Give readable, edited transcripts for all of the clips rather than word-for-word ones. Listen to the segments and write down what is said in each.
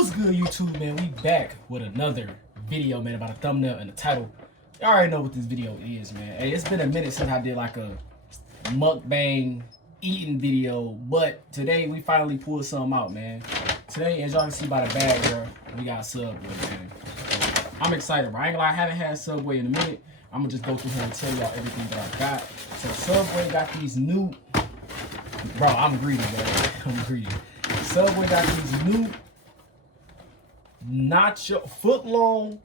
What's good, YouTube, man? We back with another video, man, about a thumbnail and a title. Y'all already know what this video is, man. Hey, it's been a minute since I did like a mukbang eating video, but today we finally pulled something out, man. Today, as y'all can see by the bag, bro, we got Subway, man. So, I'm excited, bro. I ain't gonna lie, I haven't had Subway in a minute. I'm gonna just go through here and tell y'all everything that I got. So Subway got these new, bro, I'm greedy, bro. I'm greedy. Subway got these new footlong,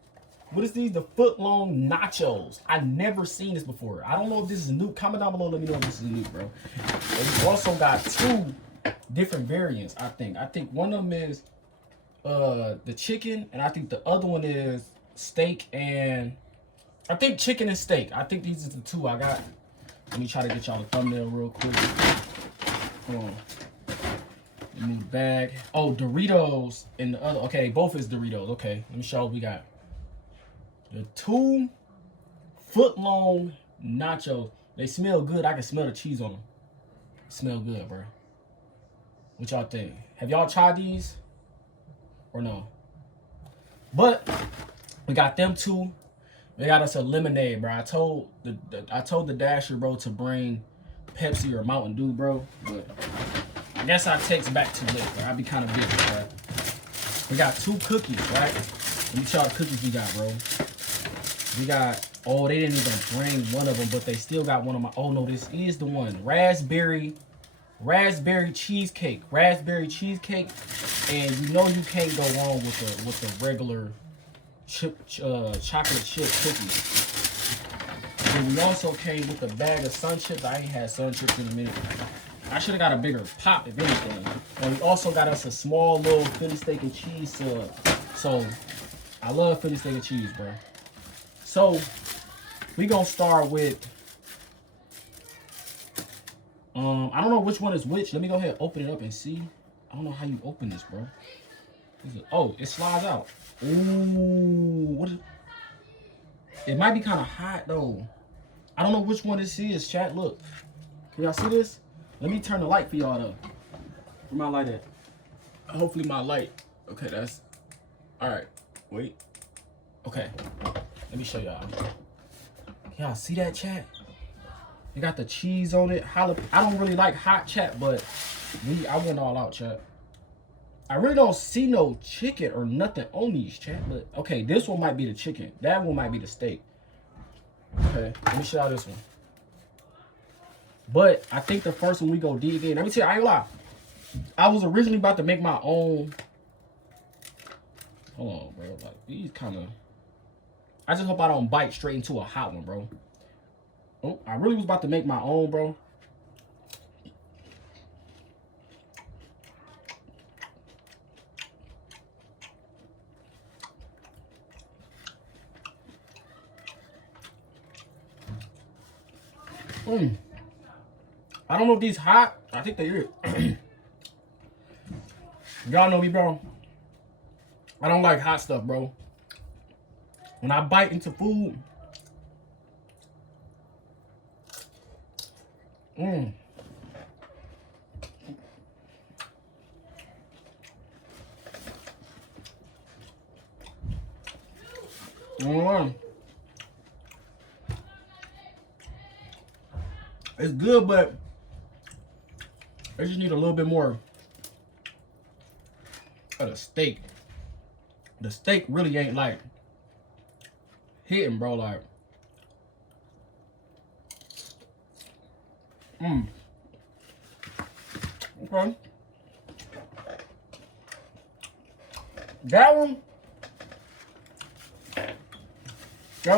what is these? The footlong nachos. I've never seen this before. I don't know if this is new. Comment down below, let me know if this is new, bro. And we also got two different variants, I think. I think one of them is the chicken, and I think the other one is steak and, I think chicken and steak. I think these are the two I got. Let me try to get y'all the thumbnail real quick. Hold on. Move the bag. Oh, Doritos and the other. Okay, both is Doritos. Okay, let me show what we got. The two foot-long nachos. They smell good. I can smell the cheese on them. Smell good, bro. What y'all think? Have y'all tried these or no? But we got them two. They got us a lemonade, bro. I told the Dasher, bro, to bring Pepsi or Mountain Dew, bro. But I guess I text back too late, bro. I be kind of busy, bro. We got two cookies, right? Let me show you the cookies we got, bro. We got, oh, they didn't even bring one of them, but they still got one of my, oh no, this is the one. Raspberry cheesecake. Raspberry cheesecake. And you know you can't go wrong with the regular chocolate chip cookies. And we also came with a bag of Sun Chips. I ain't had Sun Chips in a minute. I should have got a bigger pop, if anything. And we also got us a small little Philly steak and cheese sub. So, I love Philly steak and cheese, bro. So, we gonna start with, I don't know which one is which. Let me go ahead and open it up and see. I don't know how you open this, bro. Oh, it slides out. Ooh, what is, it might be kind of hot, though. I don't know which one this is, chat. Look. Can y'all see this? Let me turn the light for y'all, though. Where my light at? Hopefully my light. Okay, that's... Alright. Wait. Okay. Let me show y'all. Y'all see that, chat? It got the cheese on it. I don't really like hot, chat, but I went all out, chat. I really don't see no chicken or nothing on these, chat. But, okay, this one might be the chicken. That one might be the steak. Okay, let me show y'all this one. But I think the first one we go dig in. Let me tell you, I ain't lie. I was originally about to make my own. Hold on, bro. Like, these kind of. I just hope I don't bite straight into a hot one, bro. Oh, I really was about to make my own, bro. I don't know if these hot. I think they is. Y'all know me, bro. I don't like hot stuff, bro. When I bite into food, it's good, but I just need a little bit more of the steak. The steak really ain't like hitting, bro. Like, okay. That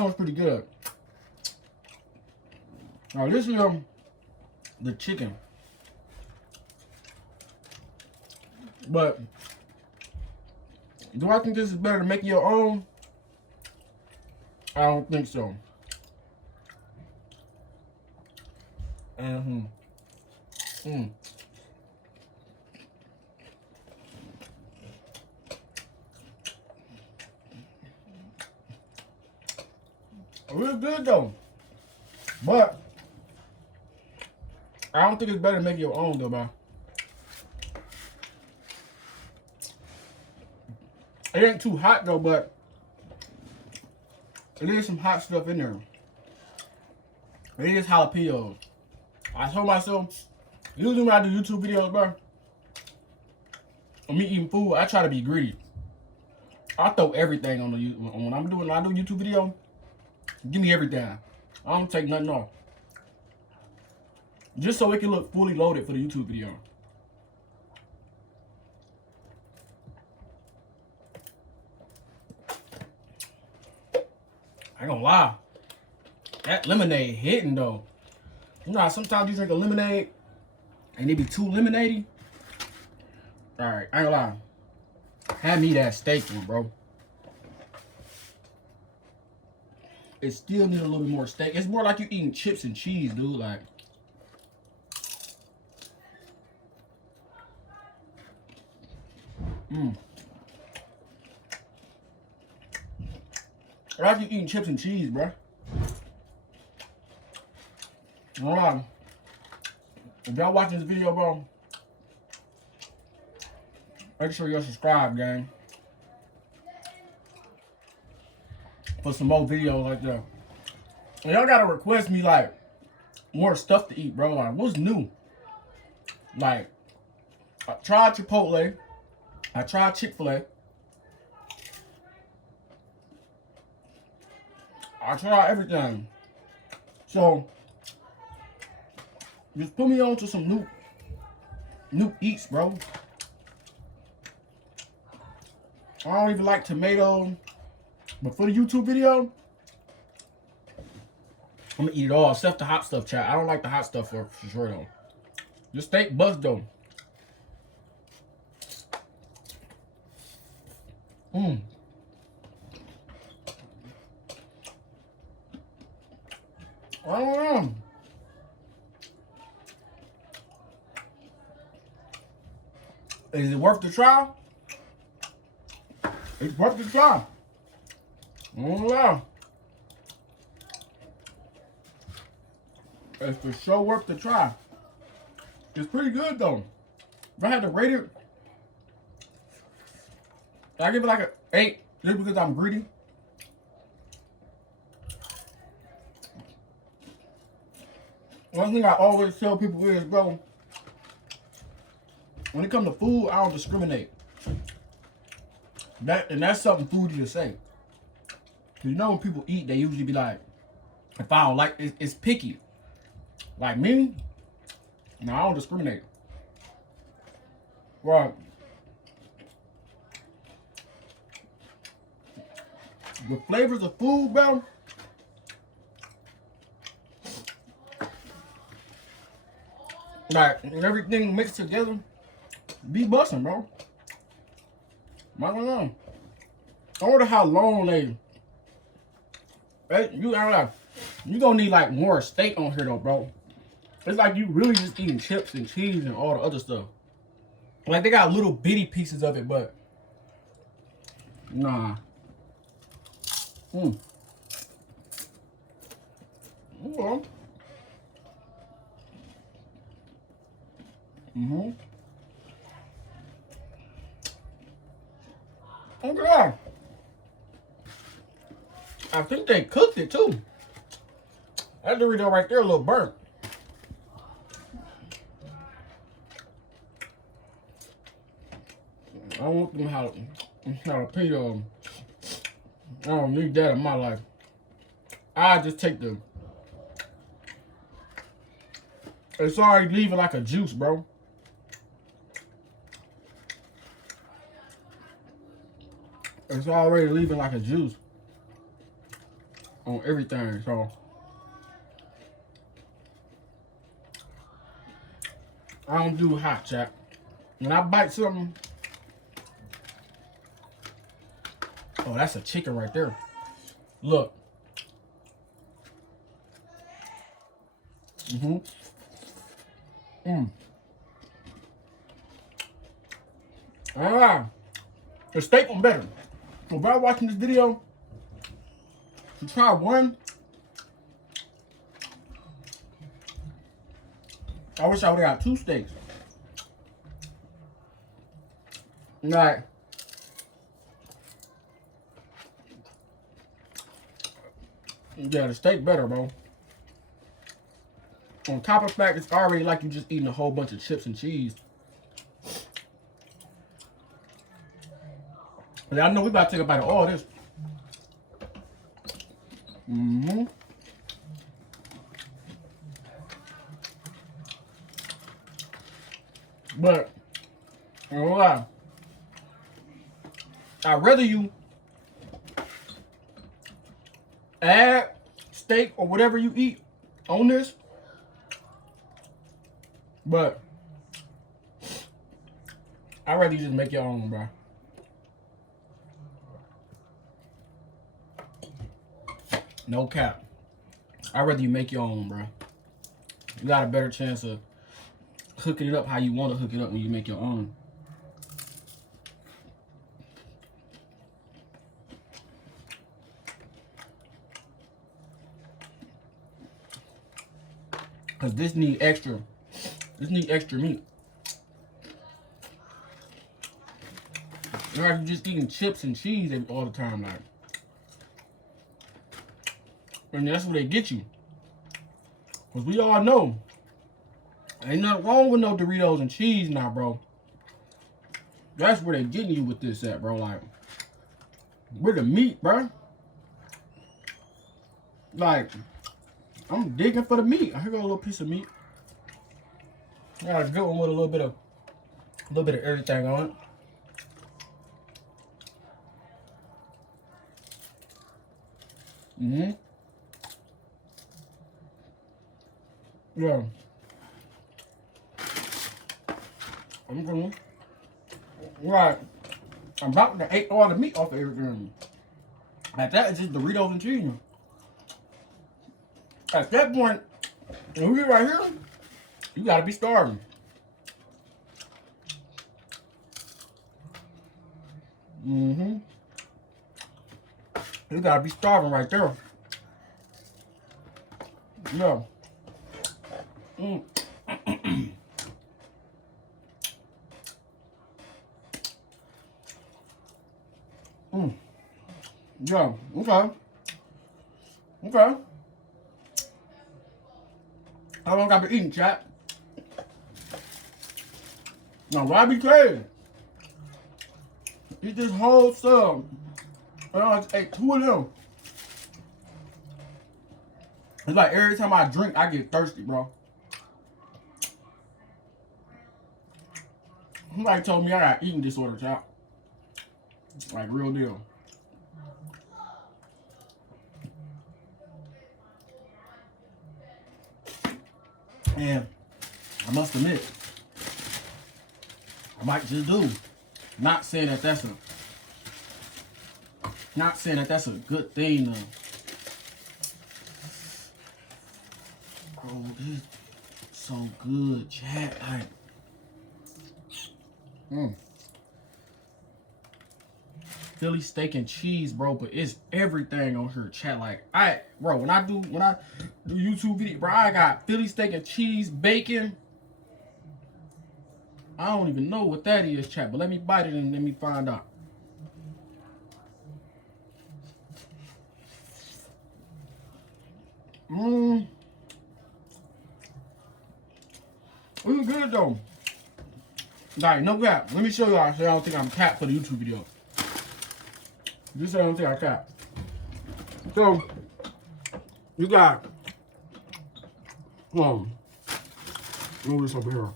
one's pretty good. Now this is the chicken. But do I think this is better than making your own? I don't think so. Really good though. But I don't think it's better to make your own though, bro. It ain't too hot though, but it is some hot stuff in there. It is jalapenos. I told myself, usually when I do YouTube videos, bro, of me eating food, I try to be greedy. I throw everything on the when I do YouTube video. Give me everything. I don't take nothing off. Just so it can look fully loaded for the YouTube video. I ain't gonna lie. That lemonade hitting though. You know how sometimes you drink a lemonade and it be too lemonade-y? Alright, I ain't gonna lie. Have me that steak one, bro. It still needs a little bit more steak. It's more like you eating chips and cheese, dude. Like, like you eating chips and cheese, bro. Hold on. If y'all watching this video, bro, make sure you're subscribed, gang. For some more videos like that. And y'all gotta request me like more stuff to eat, bro. Like, what's new? Like, I tried Chipotle. I tried Chick-fil-A. I tried everything. So just put me on to some new eats, bro. I don't even like tomatoes. But for the YouTube video, I'm gonna eat it all, except the hot stuff, chat. I don't like the hot stuff for sure, though. The steak buzz, though. I don't know. Is it worth the try? It's worth the try. Oh, yeah. It's for sure worth the try. It's pretty good though. If I had to rate it, I give it like an 8 just because I'm greedy. One thing I always tell people is, bro, when it comes to food, I don't discriminate. That's something foodie to say. You know when people eat, they usually be like, if I don't like it's picky. Like me, no, I don't discriminate. Right. The flavors of food, bro. Like, and everything mixed together, be busting, bro. I don't know. I wonder how long you gonna need like more steak on here though, bro. It's like you really just eating chips and cheese and all the other stuff. Like they got little bitty pieces of it, but nah. Okay. Okay. I think they cooked it too. That Dorito right there a little burnt. I don't want them jalapeno. I don't need that in my life. I just take the. It's already leaving like a juice, bro. It's already leaving like a juice on everything, so I don't do hot, chat. When I bite something, oh, that's a chicken right there. Look. The steak one better. So if y'all watching this video, to try one, I wish I would have got 2 steaks. Like, Yeah, the steak better, bro. On top of the fact, it's already like you just eating a whole bunch of chips and cheese. But I know we about to take a bite of all this. But, I don't lie. I'd rather you add steak or whatever you eat on this. But I'd rather you just make your own, bro. No cap. I'd rather you make your own, bro. You got a better chance of hooking it up how you want to hook it up when you make your own. Cause this need extra meat. You're just eating chips and cheese all the time, like. And that's what they get you. Cause we all know, ain't nothing wrong with no Doritos and cheese now, bro. That's where they getting you with this at, bro. Like, where the meat, bro. Like, I'm digging for the meat. Here go a little piece of meat. Got a good one with a little bit of everything on it. Yeah. I'm going. Right. I'm about to eat all the meat off of everything. At that, it's just Doritos and cheese. At that point, when we right here, you gotta be starving. You gotta be starving right there. Yeah. Yeah, okay. Okay. How long I been eating, chat? Now, why be crazy? Eat this whole sub. I just ate 2 of them. It's like every time I drink, I get thirsty, bro. Somebody told me I got eating disorder, chat. Like, real deal. And I must admit, I might just do. Not saying that that's a good thing though. Oh, this is so good, chat. Philly steak and cheese, bro, but it's everything on here, chat. Like, when I do YouTube video, bro, I got Philly steak and cheese, bacon. I don't even know what that is, chat, but let me bite it and let me find out. It was good though. Like, no cap. Let me show y'all so I don't think I'm capped for the YouTube video. Just so I don't think I capped. So, you got, move this over here.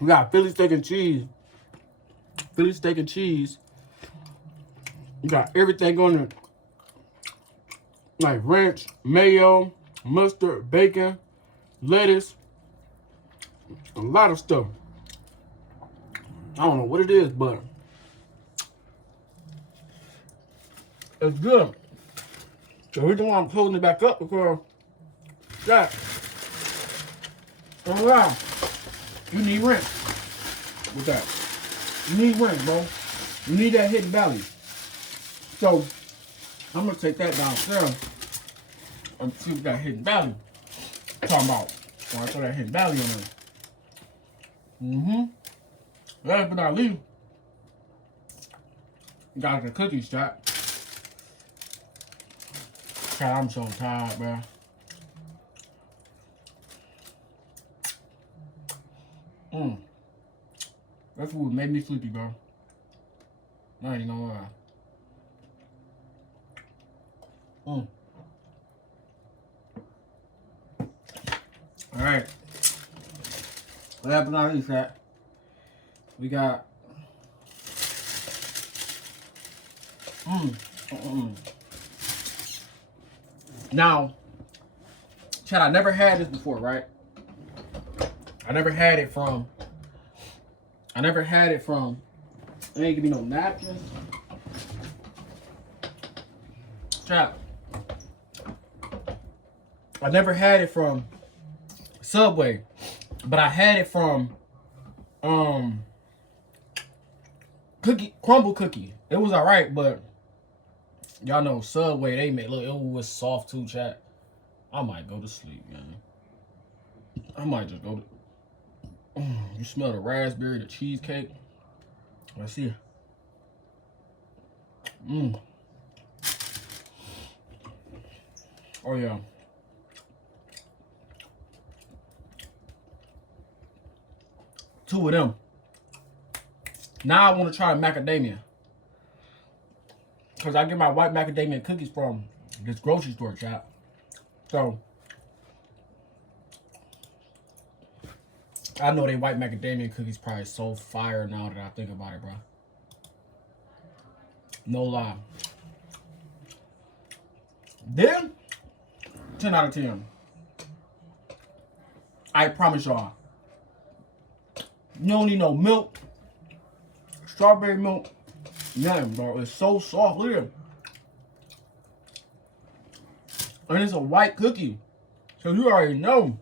We got Philly steak and cheese. Philly steak and cheese. You got everything on it. Like ranch, mayo, mustard, bacon, lettuce. A lot of stuff. I don't know what it is, but it's good. So the reason why I'm closing it back up because that, oh wow, you need rent with that. You need rent, bro. You need that hidden value. So I'm gonna take that downstairs and see what that hidden value I'm talking about. When I throw that hidden value on there. Last but not least, Got the cookies, chat. Chat, I'm so tired, bro. That food made me sleepy, bro. I ain't gonna lie. Alright. What happened on this, chat? We got Now, chat, I never had this before, right? I never had it from they ain't give me no napkins. Chat, I never had it from Subway, but I had it from crumble cookie. It was alright, but y'all know Subway, they made, look, it was soft too, chat. I might go to sleep, man. I might just go to... you smell the raspberry, the cheesecake. Let's see. Oh, yeah. Two of them. Now I want to try macadamia. Because I get my white macadamia cookies from this grocery store, chat. So, I know they white macadamia cookies probably so fire now that I think about it, bro. No lie. Then, 10 out of 10. I promise y'all. You don't need no milk. Strawberry milk. Nothing, bro. It's so soft. Look at it. And it's a white cookie. So you already know.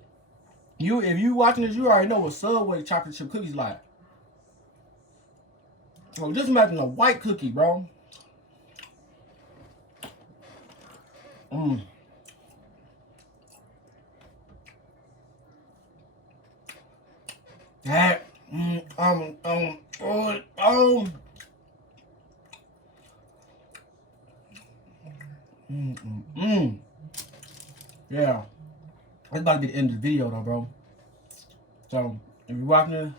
If you watching this, you already know what Subway chocolate chip cookies like. So just imagine a white cookie, bro. That yeah. That's about to be the end of the video though, bro. So if you're watching this,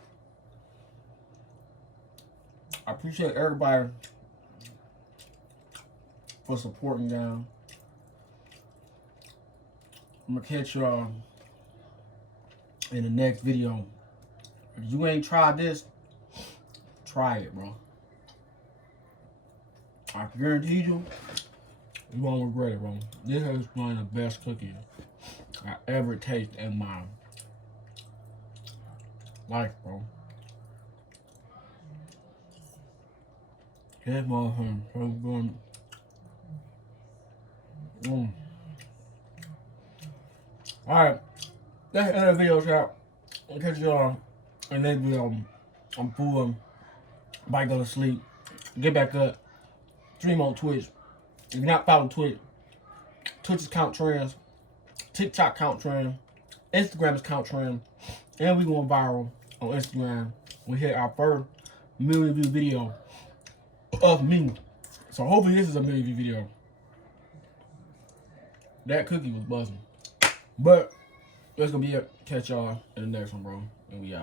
I appreciate everybody for supporting them. I'm gonna catch y'all in the next video. If you ain't tried this, try it, bro. I guarantee you won't regret it, bro. This is one of the best cookies I ever tasted in my life, bro. This motherfucker so good. Alright, that's the end of the video, chat. I'll catch y'all in the next video. I'm full. Might go to sleep. Get back up. Stream on Twitch. If you're not following Twitch, Twitch is Counttrends. TikTok Counttrends. Instagram is Counttrends. And we going viral on Instagram. We hit our first million view video of me. So hopefully this is a million view video. That cookie was buzzing. But that's gonna be it. Catch y'all in the next one, bro. And we out.